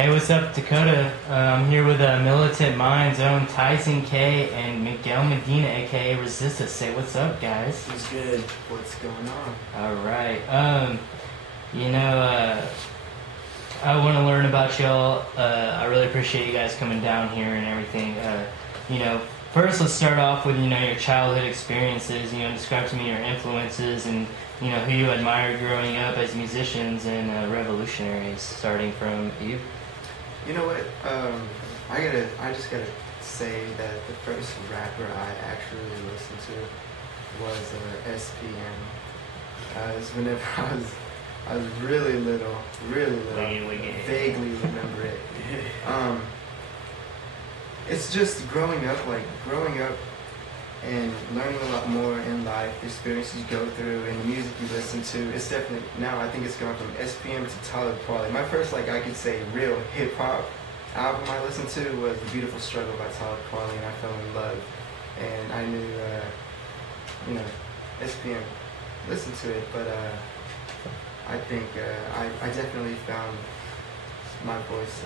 Hey, what's up, Dakota? I'm here with Militant Mind's own Tyson K and Miguel Medina, aka Resista. Say what's up, guys. What's good? What's going on? All right. I want to learn about y'all. I really appreciate you guys coming down here and everything. First let's start off with your childhood experiences. Describe to me your influences and who you admired growing up as musicians and revolutionaries. Starting from you. You know what? I just gotta say that the first rapper I actually listened to was SPM. It was whenever I was really little, vaguely remember it. It's just growing up and learning a lot more in life, the experiences you go through and the music you listen to. It's definitely, now I think it's gone from SPM to Talib Kweli. My first, I could say, real hip-hop album I listened to was The Beautiful Struggle by Talib Kweli, and I fell in love. And I knew, SPM, listened to it, but I think I definitely found my voice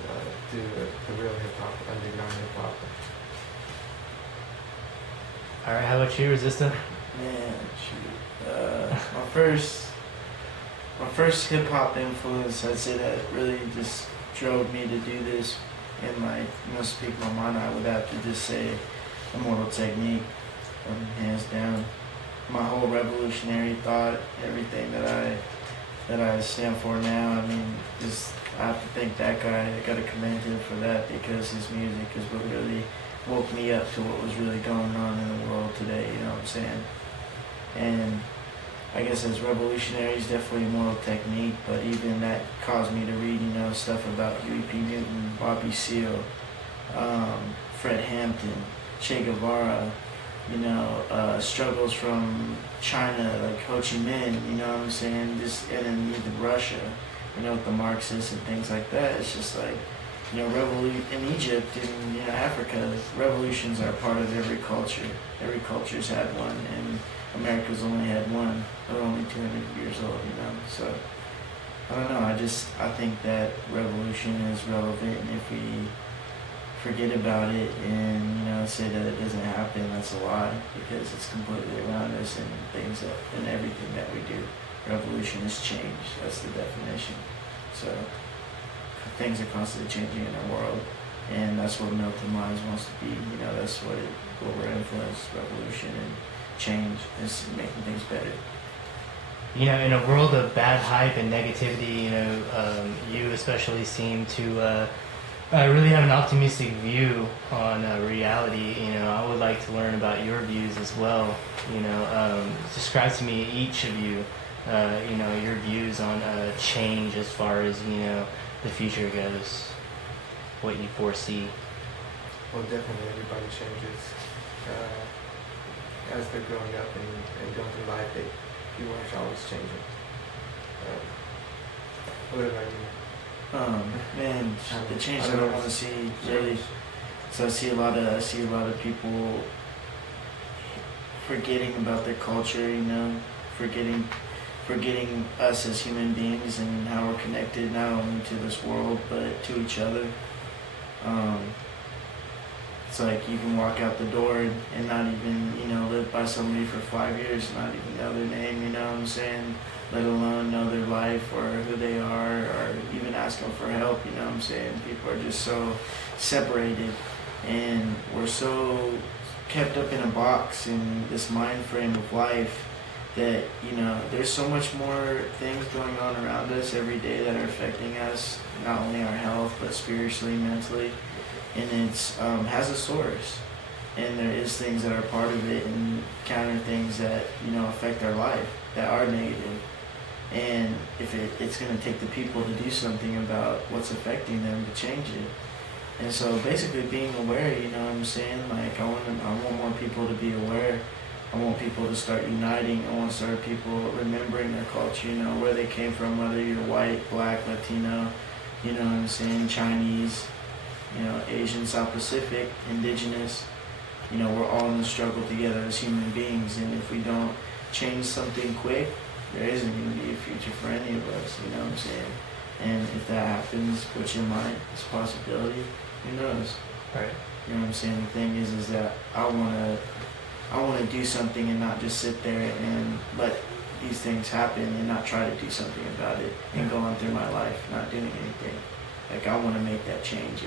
through the real hip-hop, underground hip-hop. All right, how about you, Resista? Man, shoot. My first hip hop influence, I'd say that really just drove me to do this and speak my mind. I would have to just say Immortal Technique, hands down. My whole revolutionary thought, everything that I stand for now. I have to thank that guy. I got to commend him for that because his music is what really woke me up to what was really going on in the world today, you know what I'm saying? And I guess as revolutionaries, definitely Immortal Technique, but even that caused me to read, stuff about Huey P. Newton, Bobby Seale, Fred Hampton, Che Guevara, struggles from China, like Ho Chi Minh, you know what I'm saying? And then even Russia, with the Marxists and things like that. It's just like, in Egypt and Africa, revolutions are part of every culture. Every culture's had one, and America's only had one. They're only 200 years old, So, I don't know. I think that revolution is relevant, and if we forget about it and say that it doesn't happen, that's a lie, because it's completely around us and everything that we do. Revolution is change. That's the definition. So. Things are constantly changing in our world, and that's what Militant Minds wants to be. That's what we're influenced, revolution and change, is making things better. In a world of bad hype and negativity, you especially seem to really have an optimistic view on reality. I would like to learn about your views as well. Describe to me, each of you, your views on change as far as, the future goes, what you foresee. Well, definitely everybody changes as they're growing up and going through life. People are always changing. What about you? Man, the change that I want to see really. So I see a lot of people forgetting about their culture. Forgetting us as human beings and how we're connected not only to this world but to each other. It's like you can walk out the door and not even, live by somebody for 5 years, not even know their name, you know what I'm saying? Let alone know their life or who they are or even ask them for help, you know what I'm saying? People are just so separated and we're so kept up in a box in this mind frame of life that, there's so much more things going on around us every day that are affecting us, not only our health, but spiritually, mentally, and it's has a source, and there is things that are part of it and counter things that, affect our life, that are negative, and if it's going to take the people to do something about what's affecting them to change it. And so basically being aware, you know what I'm saying, like I want more people to be aware. I want people to start uniting. I want to start people remembering their culture, where they came from, whether you're white, black, Latino, what I'm saying, Chinese, Asian, South Pacific, indigenous. We're all in the struggle together as human beings, and if we don't change something quick, there isn't going to be a future for any of us, you know what I'm saying? And if that happens, which in mind is a possibility, who knows? Right. You know what I'm saying? The thing is that I wanna do something and not just sit there and let these things happen and not try to do something about it and go on through my life not doing anything. Like, I want to make that change.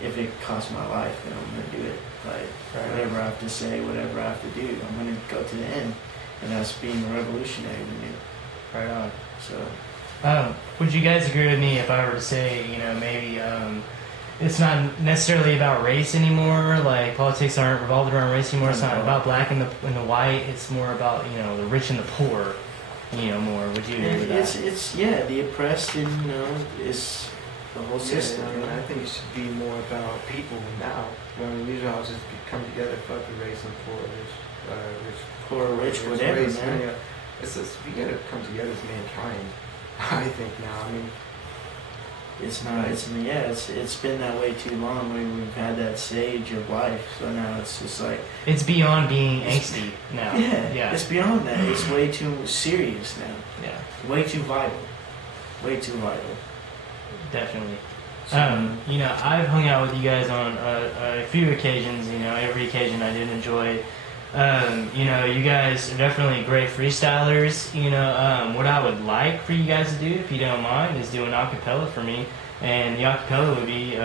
If it costs my life, then I'm going to do it. Like, whatever I have to say, whatever I have to do, I'm going to go to the end. And that's being a revolutionary to me. Right on. So, would you guys agree with me if I were to say, maybe it's not necessarily about race anymore? Like, politics aren't revolved around race anymore. It's not about black and the white. It's more about the rich and the poor. More. Would you agree with that? It's the oppressed and it's the whole system. I think it should be more about people now. We should all just come together, fuck the race and poor, rich, whatever, race, man. Yeah. It's just, we gotta come together as mankind. I think now. I mean, it's not. It's been that way too long. We've had that stage of life, so now it's just like it's beyond being angsty now. Yeah, it's beyond that. It's way too serious now. Yeah, way too vital. Way too vital. Definitely. So, I've hung out with you guys on a few occasions. Every occasion I did enjoy. You guys are definitely great freestylers. What I would like for you guys to do, if you don't mind, is do an acapella for me. And the acapella would be,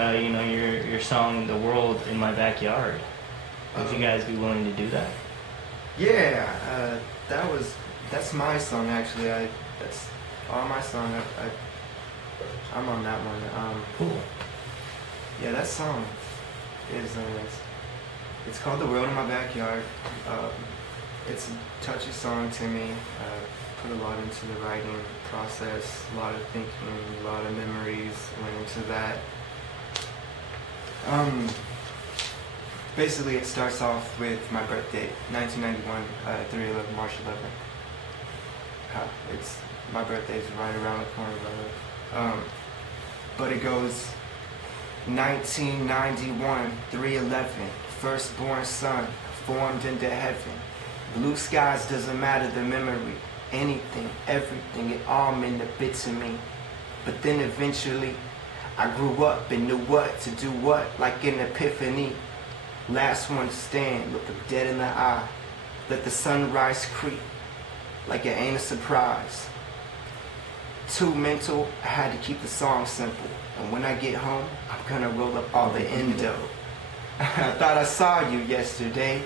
your song, "The World in My Backyard." Would you guys be willing to do that? Yeah, that's my song actually. That's all my song. I'm on that one. Cool. Yeah, that song is. It's called "The World in My Backyard." It's a touchy song to me. Put a lot into the writing process, a lot of thinking, a lot of memories went into that. Basically, it starts off with my birthday, 1991, 3/11, March 11th. My birthday's right around the corner, brother. But it goes 1991, 3/11. Firstborn son, formed into heaven. Blue skies doesn't matter, the memory. Anything, everything, it all meant a bit to me. But then eventually, I grew up and knew what to do what, like an epiphany. Last one to stand, look them dead in the eye. Let the sunrise creep, like it ain't a surprise. Too mental, I had to keep the song simple. And when I get home, I'm gonna roll up all the endo. I thought I saw you yesterday.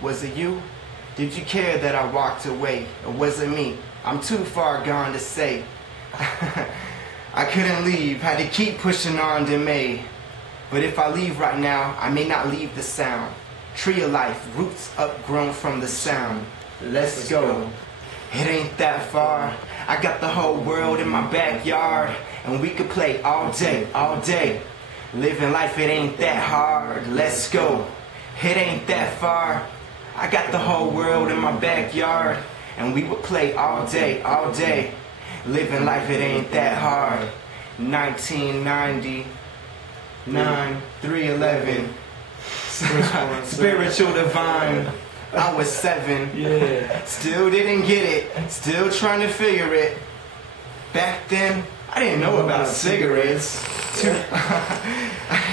Was it you? Did you care that I walked away? Or was it me? I'm too far gone to say. I couldn't leave, had to keep pushing on to May. But if I leave right now, I may not leave the sound. Tree of life, roots upgrown from the sound. Let's go. It ain't that far. I got the whole world in my backyard. And we could play all day, all day. Living life, it ain't that hard. Let's go. It ain't that far. I got the whole world in my backyard. And we would play all day, all day. Living life, it ain't that hard. 1999, 3/11. Spiritual divine. I was 7. Yeah. Still didn't get it. Still trying to figure it. Back then, I didn't know about cigarettes. I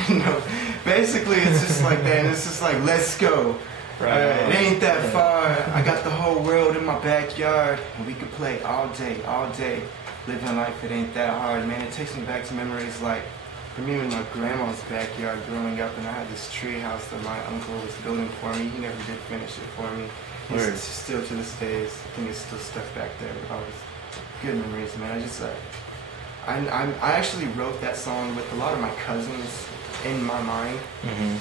didn't know. Basically, it's just like that. And it's just like, let's go. Right. It ain't that far. I got the whole world in my backyard. And we could play all day, all day. Living life, it ain't that hard. Man, it takes me back to memories like, for me, in my grandma's backyard growing up, and I had this tree house that my uncle was building for me. He never did finish it for me. It's still to this day, I think it's still stuck back there. Good memories, man. I actually wrote that song with a lot of my cousins in my mind. Mm-hmm.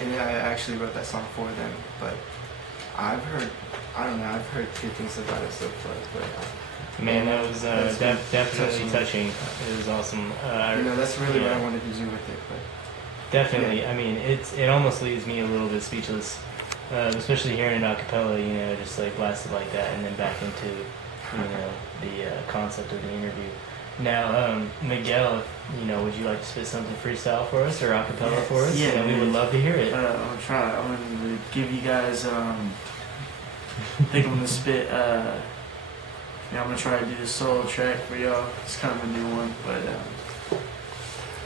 And then I actually wrote that song for them. But I've heard good things about it so far. But man, that was definitely touching. It was awesome. That's really what I wanted to do with it. But definitely, I mean, it almost leaves me a little bit speechless, especially hearing an acapella, just like blasted like that, and then back into, the concept of the interview. Now, Miguel, would you like to spit something freestyle for us or acapella for us? Yeah, we would love to hear it. I'll try. I'm going to give you guys, I think I'm going to spit Yeah, I'm gonna try to do this solo track for y'all. It's kind of a new one, but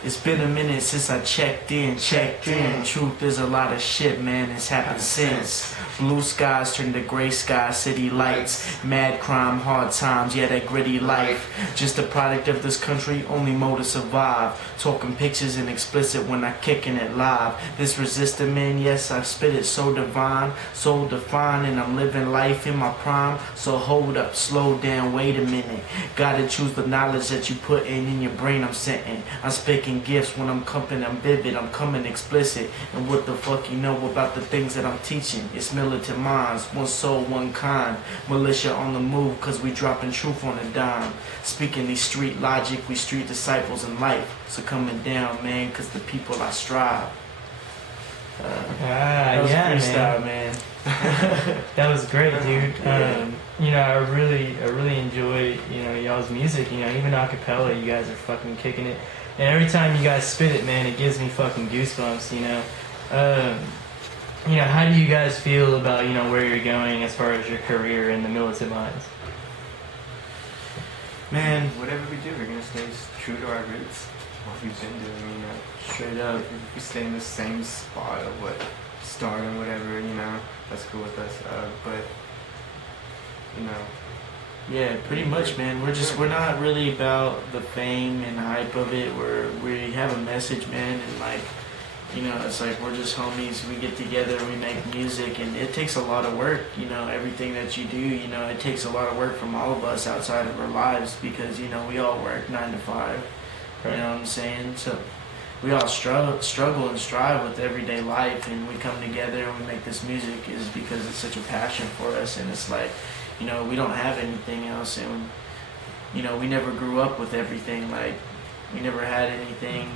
it's been a minute since I checked in. Truth, there's a lot of shit, man, that's happened since. Blue skies turn to gray skies, city lights. Mad crime, hard times, yeah, that gritty life. Just a product of this country, only mode to survive. Talking pictures and explicit when I kicking it live. This resistor, man, yes, I spit it so divine, so defined, and I'm living life in my prime. So hold up, slow down, wait a minute. Gotta choose the knowledge that you put in your brain. I'm sitting, I'm speaking gifts when I'm coming, I'm vivid, I'm coming explicit. And what the fuck you know about the things that I'm teaching? It's militant minds, one soul, one kind. Militia on the move, cause we dropping truth on a dime. Speaking these street logic, we street disciples in life. So coming down, man, cause the people I strive. That was freestyle, man. That was great, dude. You know, I really enjoy, you know, y'all's music. You know, even a cappella, you guys are fucking kicking it. And every time you guys spit it, man, it gives me fucking goosebumps. You know, how do you guys feel about, you know, where you're going as far as your career in the militant minds? Man, whatever we do, we're gonna stay true to our roots. What we've been doing, you know. Straight up. If we stay in the same spot of what started and whatever, you know, that's cool with us. But you know. Yeah, pretty much, man. We're not really about the fame and hype of it. We have a message, man, and like, you know, it's like we're just homies. We get together, we make music, and it takes a lot of work. You know, everything that you do, you know, it takes a lot of work from all of us outside of our lives because, you know, we all work 9 to 5. You know what I'm saying? So we all struggle and strive with everyday life, and we come together and we make this music is because it's such a passion for us, and it's like, you know, we don't have anything else, and, you know, we never grew up with everything. Like, we never had anything,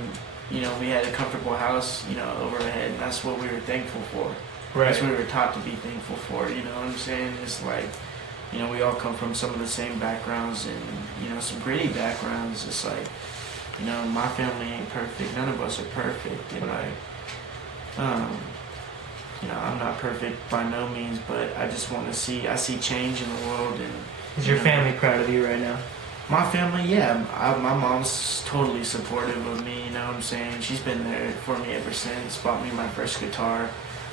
you know, we had a comfortable house, you know, overhead, and that's what we were thankful for. Right. That's what we were taught to be thankful for, you know what I'm saying? It's like, you know, we all come from some of the same backgrounds and, you know, some gritty backgrounds. It's like, you know, my family ain't perfect. None of us are perfect, and like, you know, I'm not perfect by no means, but I just want to see change in the world. And is your family proud of you right now? My family, yeah. My mom's totally supportive of me, you know what I'm saying? She's been there for me ever since, bought me my first guitar.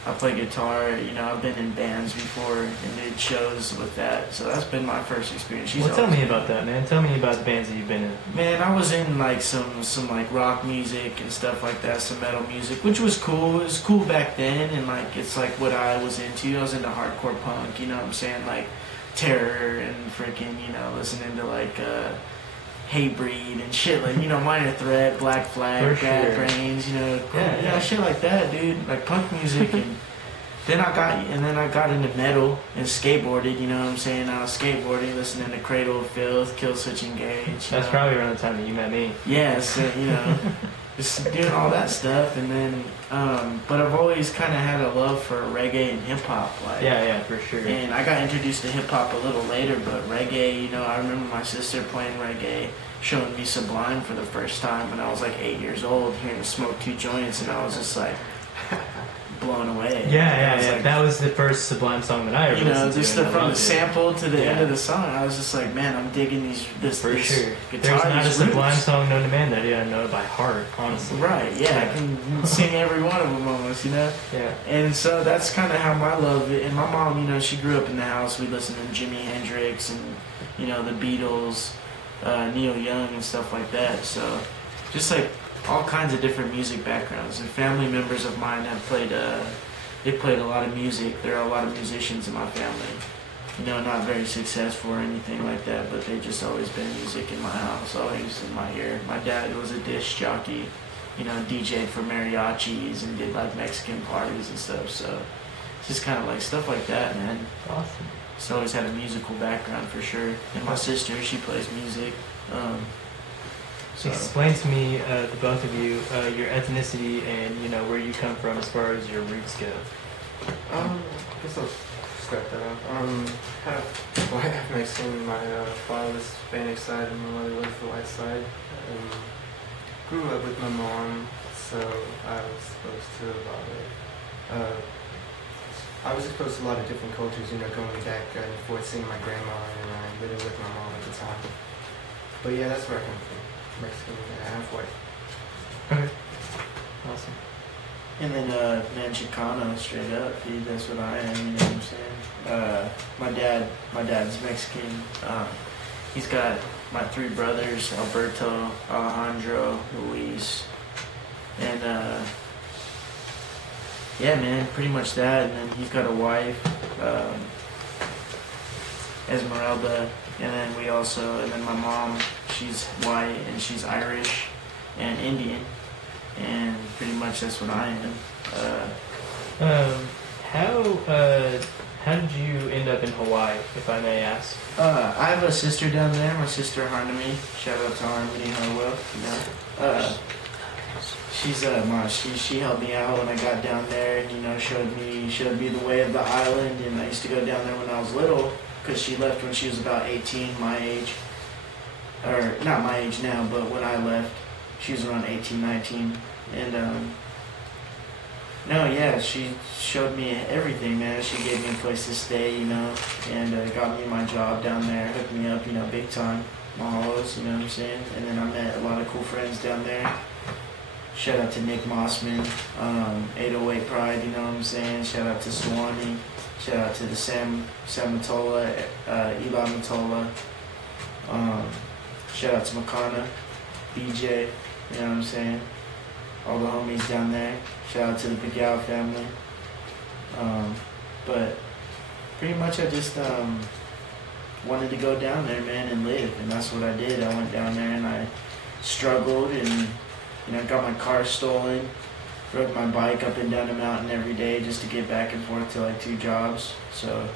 I play guitar, you know, I've been in bands before and did shows with that, so that's been my first experience. Well, tell me about that, man. Tell me about the bands that you've been in. Man, I was in like some like rock music and stuff like that, some metal music, which was cool. It was cool back then, and like it's like what I was into. I was into hardcore punk, you know what I'm saying? Like Terror and freaking, you know, listening to like Hatebreed and shit, like, you know, Minor Threat, Black Flag, Bad Brains, you know, shit like that, dude, like punk music. And then I got into metal and skateboarded, you know what I'm saying? I was skateboarding, listening to Cradle of Filth, Killswitch Engage. That's probably around the time that you met me. Yeah, so, you know, just doing all that stuff, and then, but I've always kind of had a love for reggae and hip hop, like. Yeah, for sure. And I got introduced to hip hop a little later, but reggae, you know, I remember my sister playing reggae, showing me Sublime for the first time when I was like 8 years old, hearing her smoke 2 joints, and I was just like blown away. Yeah. Like, that was the first Sublime song that I ever listened to. Just from the sample to the end of the song, I was just like, man, I'm digging this for sure. Guitar. There's not a Sublime song known to man that I know by heart, honestly. Right, yeah, I can sing every one of them almost, you know? Yeah. And so that's kind of how my love, and my mom, you know, she grew up in the house, we listened to Jimi Hendrix and, you know, the Beatles, Neil Young and stuff like that, so just like all kinds of different music backgrounds. And family members of mine have played, they played a lot of music. There are a lot of musicians in my family. You know, not very successful or anything like that, but they've just always been music in my house, always in my ear. My dad was a disc jockey, you know, DJ'd for mariachis and did like Mexican parties and stuff, so it's just kind of like stuff like that, man. Awesome. So always had a musical background for sure. And my sister, she plays music. So explain to me, the both of you, your ethnicity and, you know, where you come from as far as your roots go. I guess I'll start that off. Half white, half Mexican. My father was Hispanic side and my mother was the white side. Grew up with my mom, so I was exposed to a lot of I was exposed to a lot of different cultures, you know, going back and forth, seeing my grandma and living with my mom at the time. But yeah, that's where I come from. Mexican, halfway. Okay. Awesome. And then, man, Chicano, straight up, dude, that's what I am, you know what I'm saying? My dad's Mexican. He's got my 3 brothers, Alberto, Alejandro, Luis, and, yeah, man, pretty much that. And then he's got a wife, Esmeralda, and then my mom, she's white, and she's Irish and Indian. And pretty much that's what I am. How did you end up in Hawaii, if I may ask? I have a sister down there, my sister Harmony. Shout out to Harmony Harwell. She helped me out when I got down there, and you know showed me the way of the island. And I used to go down there when I was little, because she left when she was about 18, my age, or not my age now, but when I left. She was around 18, 19, and no, yeah, she showed me everything, man. She gave me a place to stay, you know, and got me my job down there, hooked me up, you know, big time, Mahalos, you know what I'm saying? And then I met a lot of cool friends down there. Shout out to Nick Mossman, 808 Pride, you know what I'm saying? Shout out to Swanee, shout out to the Sam Matola, Eli Matola, shout out to Makana, BJ. You know what I'm saying? All the homies down there. Shout out to the Big Al family. But pretty much I just wanted to go down there, man, and live. And that's what I did. I went down there and I struggled and, you know, got my car stolen. Rode my bike up and down the mountain every day just to get back and forth to like 2 jobs. So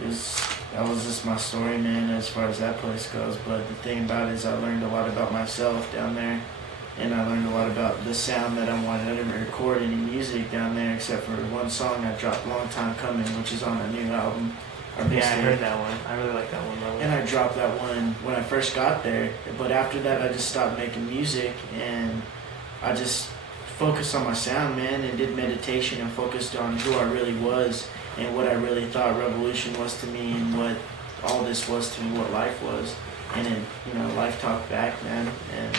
that was just my story, man, as far as that place goes. But the thing about it is I learned a lot about myself down there, and I learned a lot about the sound that I wanted. I didn't record any music down there except for one song I dropped, Long Time Coming, which is on a new album. Yeah, I heard that one. I really like that one, though. And I dropped that one when I first got there. But after that, I just stopped making music, and I just focused on my sound, man, and did meditation and focused on who I really was and what I really thought revolution was to me and what all this was to me, what life was. And it, you know, life talked back, man, and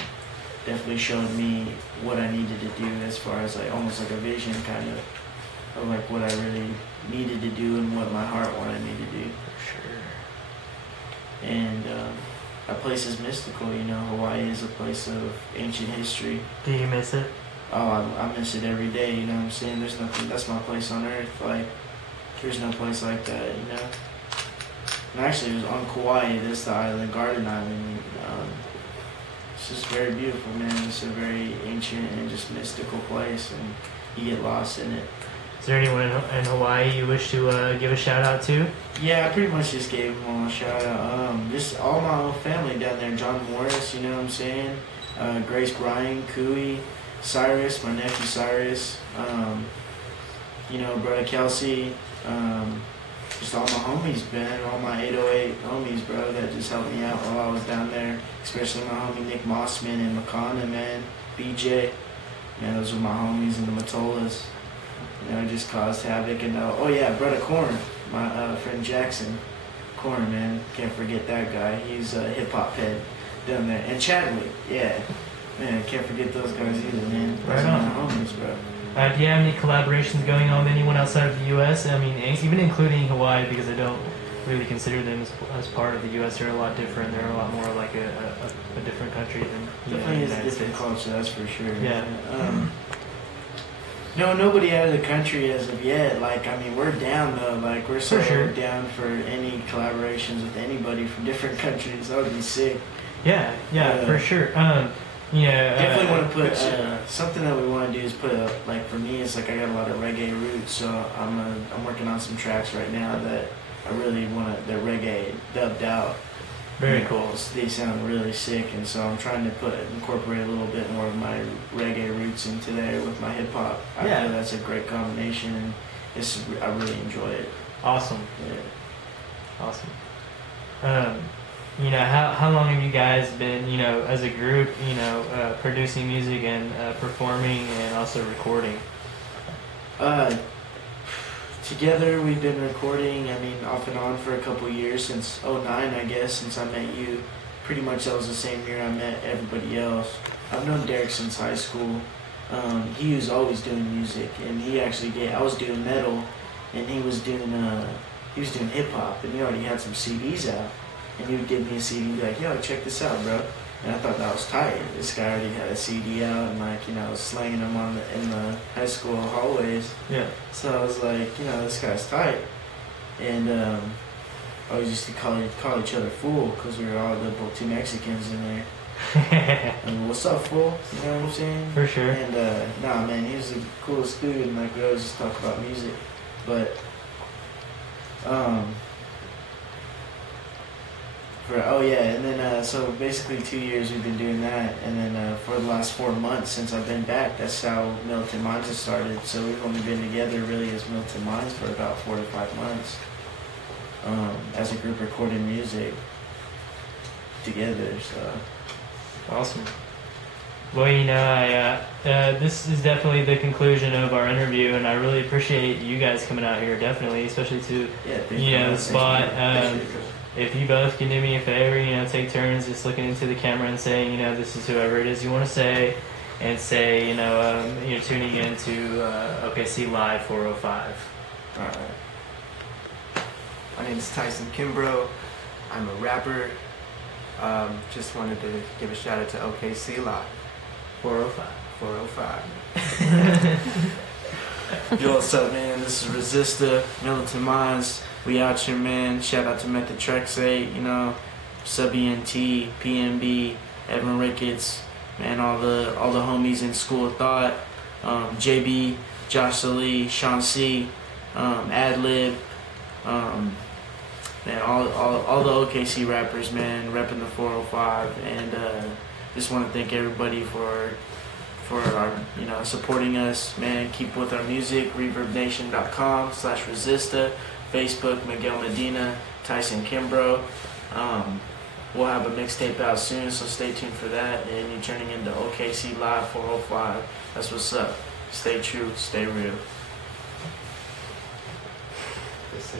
definitely showed me what I needed to do as far as like almost like a vision kind of like what I really needed to do and what my heart wanted me to do. For sure. And that place is mystical, you know. Hawaii is a place of ancient history. Do you miss it? Oh, I miss it every day, you know what I'm saying? There's nothing, that's my place on earth, like, there's no place like that, you know? And actually, it was on Kauai, this the island, Garden Island. It's just very beautiful, man. It's a very ancient and just mystical place, and you get lost in it. Is there anyone in Hawaii you wish to give a shout out to? Yeah, I pretty much just gave them all a shout out. Just all my whole family down there. John Morris, you know what I'm saying? Grace Bryan, Cooey, Cyrus, my nephew Cyrus. You know, brother Kelsey. Just all my homies, man. All my 808 homies, bro, that just helped me out while I was down there. Especially my homie Nick Mossman and Makana, man. BJ. Man, those were my homies in the Matolas. You know, just caused havoc. And oh yeah, brother Corn, my friend Jackson. Corn, man, can't forget that guy. He's a hip hop head down there. And Chadwick, yeah, man, can't forget those guys either, man. Those Right are on. my homies, bro. Do you have any collaborations going on with anyone outside of the U.S.? I mean, even including Hawaii, because I don't really consider them as part of the U.S. They're a lot different. They're a lot more like a different country than Definitely the is a United different States. culture, that's for sure. Yeah. No, nobody out of the country as of yet. Like, I mean, we're down though. Like, we're so For sure. down for any collaborations with anybody from different countries. That would be sick. Yeah, for sure. Definitely want to put something that we want to do is put a, like for me it's like I got a lot of reggae roots, so I'm working on some tracks right now that I really want to, they're reggae dubbed out. Very You know, cool. They sound really sick, and so I'm trying to incorporate a little bit more of my reggae roots into there with my hip hop. I Yeah. feel that's a great combination, and I really enjoy it. Awesome. Yeah. Awesome. How long have you guys been, as a group, producing music and performing and also recording? Together, we've been recording, I mean, off and on for a couple years, since '09, I guess, since I met you. Pretty much that was the same year I met everybody else. I've known Derek since high school. He was always doing music, and he actually I was doing metal, and he was doing hip hop, and he already had some CDs out. And he would give me a CD and be like, yo, check this out, bro. And I thought that was tight. This guy already had a CD out, and like, slanging them in the high school hallways. Yeah. So I was like, this guy's tight. And I always used to call each other fool, because we were all the two Mexicans in there. And what's up, fool? You know what I'm saying? For sure. And nah, man, he was the coolest dude, and like we always just talk about music. But and then so basically 2 years we've been doing that, and then for the last 4 months since I've been back, that's how Militant Minds has started. So we've only been together really as Militant Minds for about 4 to 5 months, as a group recording music together. So awesome. Well, this is definitely the conclusion of our interview, and I really appreciate you guys coming out here, definitely, especially to the spot. If you both can do me a favor, take turns just looking into the camera and saying, this is whoever it is you want to say, and say, you're tuning in to OKC Live 405. All right. My name is Tyson Kimbrough. I'm a rapper. Just wanted to give a shout out to OKC Live 405. 405. Yo, what's up, man? This is Resista, Militant Minds. We out here, man. Shout out to Methotrexate, Sub-ENT, PNB, Evan Ricketts, man, all the homies in School of Thought, JB, Josh Ali, Sean C, Adlib, man, all the OKC rappers, man, repping the 405, and just want to thank everybody for our, supporting us, man. Keep with our music, ReverbNation.com/Resista, Facebook, Miguel Medina, Tyson Kimbrough. We'll have a mixtape out soon, so stay tuned for that. And you're turning into OKC Live 405. That's what's up. Stay true, stay real. Yes, sir.